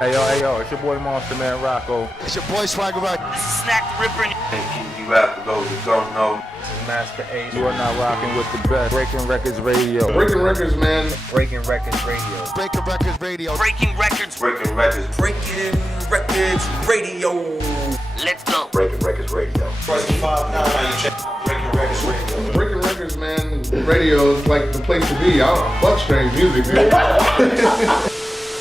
Hey yo, it's your boy Monster Man Rocco. It's your boy Swagger Rock. This is Snack the Ripper. And you have to go, you don't know. This is Master Ace. You are now rocking with the best. Breaking Records Radio. Breaking Records, man. Breaking Records Radio. Breaking Records Radio. Breaking Records. Breaking Records. Breaking Records Radio. Let's go. Breaking Records Radio. Press 5-9. Breaking Records Radio. Breaking Records, man. Radio is like the place to be. I don't fuck strange music, dude.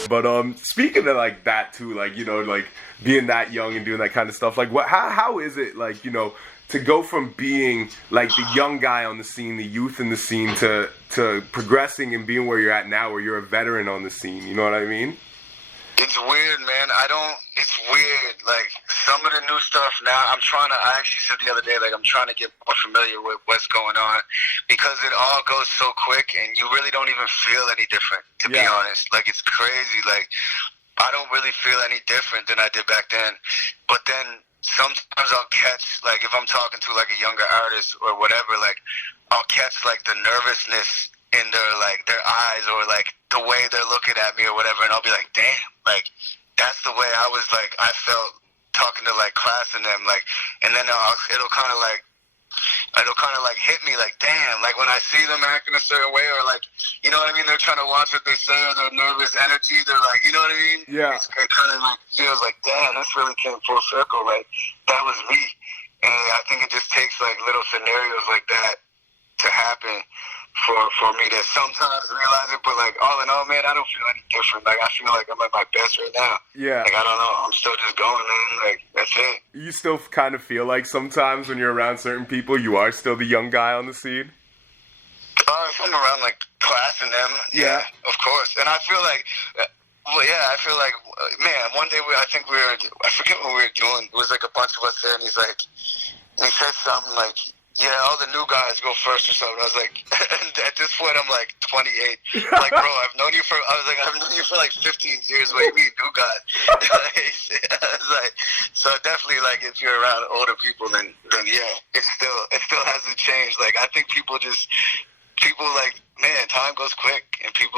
But speaking of like that too, like, you know, like being that young and doing that kind of stuff, like how is it, like, you know, to go from being like the young guy on the scene, the youth in the scene, to progressing and being where you're at now, where you're a veteran on the scene, you know what I mean? It's weird, man. It's weird. Like, some of the new stuff now, I actually said the other day, like, I'm trying to get more familiar with what's going on because it all goes so quick and you really don't even feel any different, to be honest. Like, it's crazy. Like, I don't really feel any different than I did back then. But then sometimes I'll catch, like, if I'm talking to, like, a younger artist or whatever, like, I'll catch, like, the nervousness in their eyes or, like, the way they're looking at me or whatever, and I'll be like, damn, like, that's the way I was, like, I felt talking to, like, class and them, like, and then it'll kind of hit me, like, damn, like, when I see them acting a certain way or, like, you know what I mean, they're trying to watch what they say or their nervous energy, they're like, you know what I mean? Yeah. It kind of, like, feels like, damn, this really came full circle, like, that was me, and I think it just takes, like, little scenarios like that to happen for me to sometimes realize it, but like all in all, man, I don't feel any different. Like, I feel like I'm at my best right now. Yeah. Like, I don't know, I'm still just going, man. Like, that's it. You still kind of feel like sometimes when you're around certain people, you are still the young guy on the scene? If I'm around like class and them, yeah, of course. And I feel like, man, one day I forget what we were doing. It was like a bunch of us there, and he said something like, yeah, all the new guys go first or something. I was like, at this point, I'm like 28. Like, bro, I've known you for like 15 years. What do you mean, new guys? I was like, so definitely, like, if you're around older people, then yeah, it still hasn't changed. Like, I think people like, man, time goes quick, and you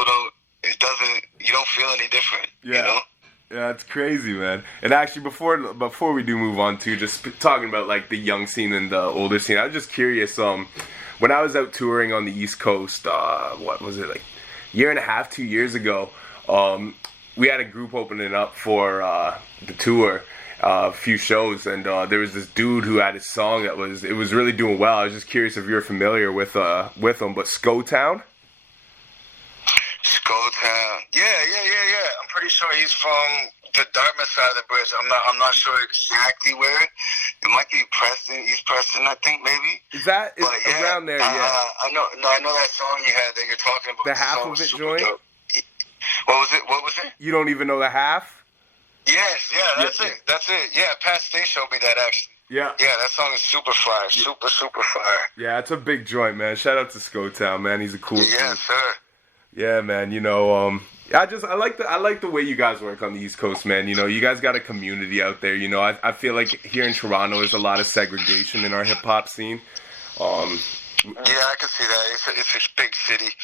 don't feel any different, you know? Yeah, it's crazy, man. And actually, before we do move on to just talking about like the young scene and the older scene, I was just curious. When I was out touring on the East Coast, what was it, like a year and a half, 2 years ago? We had a group opening up for the tour, a few shows, and there was this dude who had his song that was really doing well. I was just curious if you're familiar with him, but Skot. Yeah. I'm pretty sure he's from the Dartmouth side of the bridge. I'm not sure exactly where. It might be East Preston, I think, maybe. Is around there? Yeah. I know that song you had that you're talking about. The half of it joint. Dope. What was it? You don't even know the half? Yes, yeah, that's it. Yeah, Pat Stay showed me that actually. Yeah. Yeah, that song is super fire. Super fire. Yeah, it's a big joint, man. Shout out to Skot, man. He's a cool dude. Yeah, sir. Yeah, man. You know, I like the way you guys work on the East Coast, man. You know, you guys got a community out there. You know, I feel like here in Toronto there's a lot of segregation in our hip hop scene. Yeah, I can see that. It's a big city,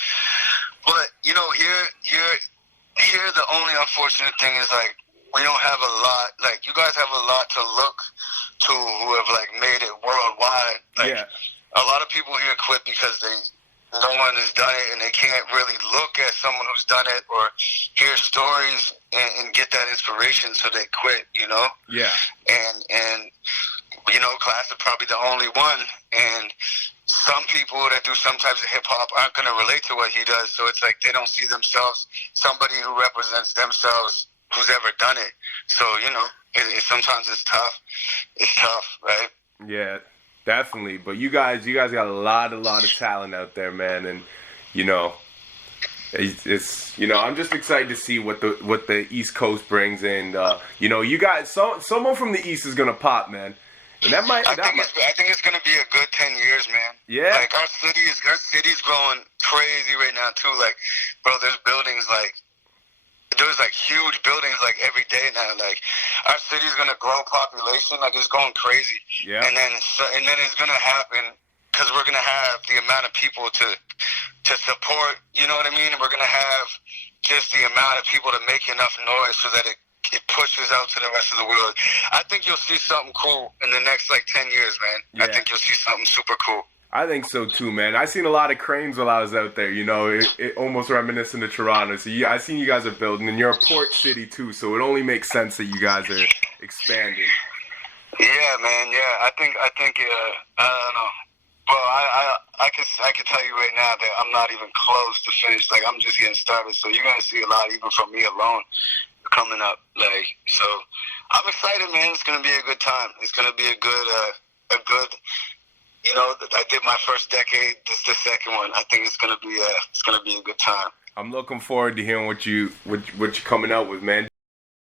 but you know, here the only unfortunate thing is like we don't have a lot. Like, you guys have a lot to look to who have like made it worldwide. Like, a lot of people here quit because no one has done it, and they can't really look at someone who's done it or hear stories and get that inspiration, so they quit, you know? Yeah. And you know, Class is probably the only one, and some people that do some types of hip-hop aren't going to relate to what he does, so it's like they don't see themselves, somebody who represents themselves who's ever done it. So, you know, sometimes it's tough. It's tough, right? Yeah. Definitely, but you guys got a lot of talent out there, man, and you know, it's you know, I'm just excited to see what the East Coast brings, and you know, you guys, someone from the East is gonna pop, man, and I think it's gonna be a good 10 years, man. Yeah, like our city's growing crazy right now too. Like, bro, there's like huge buildings like every day now. Like, our city's gonna grow population, like it's going crazy. Yeah. And then it's gonna happen because we're gonna have the amount of people to support. You know what I mean? And we're gonna have just the amount of people to make enough noise so that it mixes out to the rest of the world. I think you'll see something cool in the next like 10 years, man. I think you'll see something super cool. I think so too, man. I seen a lot of cranes while I was out there. You know, it almost reminiscent of Toronto. So I seen you guys are building, and you're a port city too. So it only makes sense that you guys are expanding. Yeah, man. Yeah, I think. I don't know. Well, I can tell you right now that I'm not even close to finished. Like, I'm just getting started. So you're gonna see a lot, even from me alone, coming up. Like, so I'm excited, man. It's gonna be a good time. It's gonna be a good. You know, I did my first decade. This is the second one. I think it's gonna be a good time. I'm looking forward to hearing what you're coming out with, man.